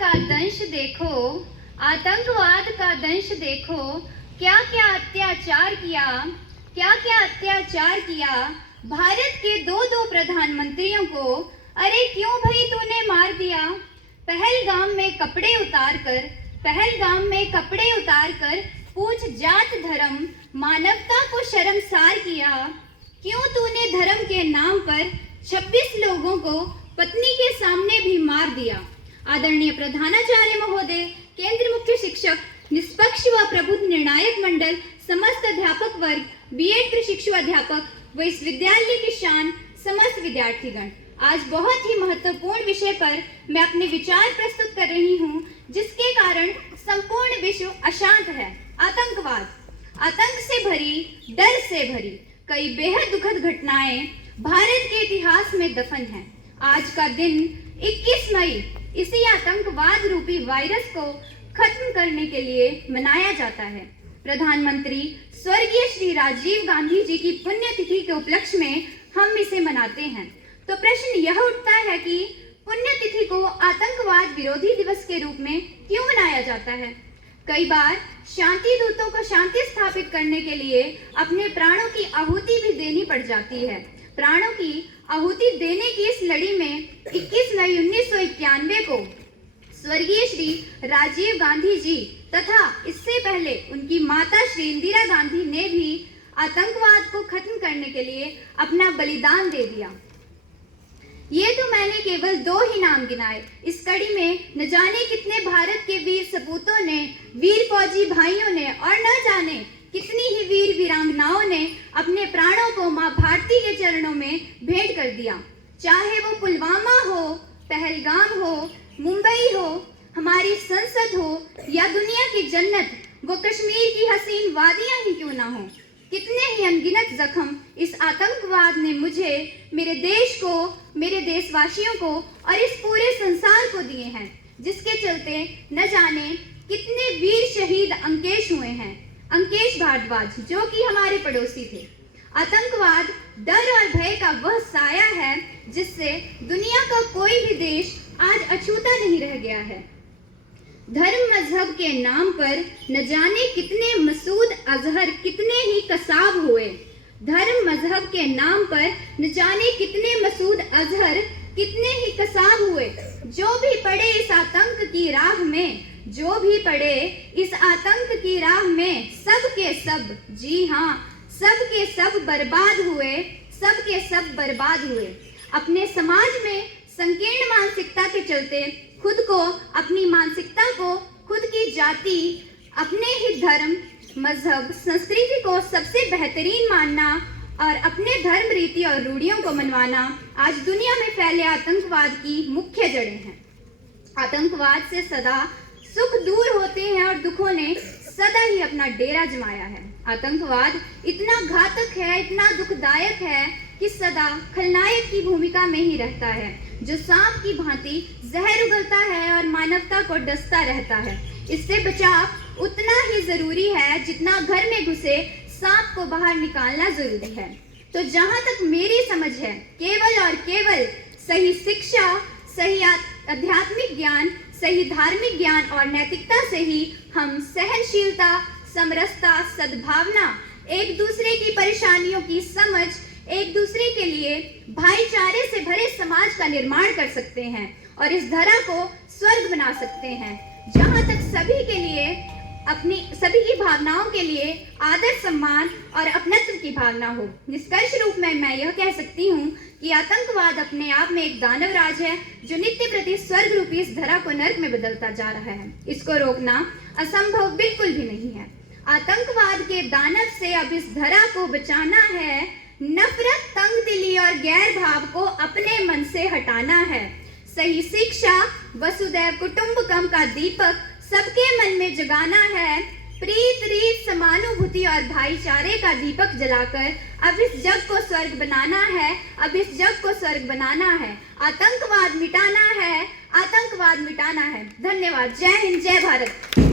का दंश देखो, आतंकवाद का दंश देखो, क्या क्या अत्याचार किया, क्या क्या अत्याचार किया। भारत के दो दो प्रधानमंत्रियों को अरे क्यों भाई तूने मार दिया। पहलगाम में कपड़े उतार कर, पहलगाम में कपड़े उतार कर पूछ जात धर्म मानवता को शर्मसार किया। क्यों तूने धर्म के नाम पर 26 लोगों को पत्नी के सामने भी मार दिया। आदरणीय प्रधानाचार्य महोदय, केंद्र मुख्य शिक्षक, निष्पक्ष व प्रबुद्ध निर्णायक मंडल, समस्त अध्यापक वर्ग, बीएड प्रशिक्षु अध्यापक व इस विद्यालय की शान, समस्त विद्यार्थीगण, आज बहुत ही महत्वपूर्ण विषय पर मैं अपने विचार प्रस्तुत कर रही हूँ, जिसके कारण संपूर्ण विश्व अशांत है। आतंकवाद, आतंक से भरी, डर से भरी कई बेहद दुखद घटनाएं भारत के इतिहास में दफन हैं। आज का दिन 21 मई इसी आतंकवाद रूपी वायरस को खत्म करने के लिए मनाया जाता है। प्रधानमंत्री स्वर्गीय श्री राजीव गांधी जी की पुण्यतिथि के उपलक्ष्य में हम इसे मनाते हैं। तो प्रश्न यह उठता है कि पुण्यतिथि को आतंकवाद विरोधी दिवस के रूप में क्यों मनाया जाता है। कई बार शांति दूतों को शांति स्थापित करने के लिए अपने प्राणों की आहुति भी देनी पड़ जाती है। प्राणों की आहुति देने की इस लड़ी में 21 मई 1991 को स्वर्गीय श्री राजीव गांधी जी तथा इससे पहले उनकी माता श्री इंदिरा गांधी ने भी आतंकवाद को खत्म करने के लिए अपना बलिदान दे दिया। ये तो मैंने केवल 2 ही नाम गिनाए। इस कड़ी में न जाने कितने भारत के वीर सपूतों ने, वीर फौजी भाइयों ने और न जाने कितनी ही वीर वीरांगनाओं ने अपने प्राणों को मां भारती के चरणों में भेंट कर दिया। चाहे वो पुलवामा हो, पहलगाम हो, मुंबई हो, हमारी संसद हो या दुनिया की जन्नत वो कश्मीर की हसीन वादियां ही क्यों ना हो, कितने ही अनगिनत जख्म इस आतंकवाद ने मुझे, मेरे देश को, मेरे देशवासियों को और इस पूरे संसार को दिए हैं, जिसके चलते न जाने कितने वीर शहीद अंकेश हुए हैं। अंकेश भारद्वाज जो कि हमारे पड़ोसी थे। आतंकवाद डर और भय का वह साया है जिससे दुनिया का कोई भी देश आज अछूता नहीं रह गया है। धर्म मजहब के नाम पर न जाने कितने मसूद अजहर, कितने ही कसाब हुए। धर्म मजहब के नाम पर न जाने कितने मसूद अजहर, कितने ही कसाब हुए। जो भी पड़े इस आतंक की राह में, जो भी पड़े इस आतंक की राह में, सब के सब, जी हाँ, सब के सब बर्बाद हुए, सब के सब बर्बाद हुए। अपने समाज में संकीर्ण मानसिकता के चलते खुद को, अपनी मानसिकता को, खुद की जाति, अपने ही धर्म, मजहब, संस्कृति को सबसे बेहतरीन मानना और अपने धर्म, रीति और रूढ़ियों को मनवाना आज दुनिया में फैले आतंकवाद की मुख्य जड़ें हैं। आतंकवाद से सदा सुख दूर होते हैं और दुखों ने सदा ही अपना डेरा जमाया है। आतंकवाद इतना घातक है, इतना दुखदायक है कि सदा खलनायक की भूमिका में ही रहता है, जो सांप की भांति जहर उगलता है और मानवता को डसता रहता है। इससे बचाव उतना ही जरूरी है जितना घर में घुसे सांप को बाहर निकालना जरूरी है। तो जहां तक मेरी समझ है, केवल और केवल सही शिक्षा, सही आध्यात्मिक ज्ञान, सही धार्मिक ज्ञान और नैतिकता से ही हम सहनशीलता, समरसता, सद्भावना, एक दूसरे की परेशानियों की समझ, एक दूसरे के लिए भाईचारे से भरे समाज का निर्माण कर सकते हैं और इस धरा को स्वर्ग बना सकते हैं, जहां तक सभी के लिए, अपनी सभी की भावनाओं के लिए आदर, सम्मान और अपनत्व की भावना हो। निष्कर्ष रूप में मैं यह कह सकती हूँ कि आतंकवाद अपने आप में एक दानव राज है, जो नित्य प्रति स्वर्ग रूपी इस धरा को नर्क में बदलता जा रहा है। इसको रोकना असंभव बिल्कुल भी नहीं है। आतंकवाद के दानव से अब इस धरा को बचाना है। नफरत, तंगदिली और गैर भाव को अपने मन से हटाना है। सही शिक्षा, वसुदैव कुटुंबकम का दीपक सबके मन में जगाना है। प्रीत, रीत, समानुभूति और भाईचारे का दीपक जलाकर अब इस जग को स्वर्ग बनाना है, अब इस जग को स्वर्ग बनाना है। आतंकवाद मिटाना है, आतंकवाद मिटाना है। धन्यवाद। जय हिंद, जय भारत।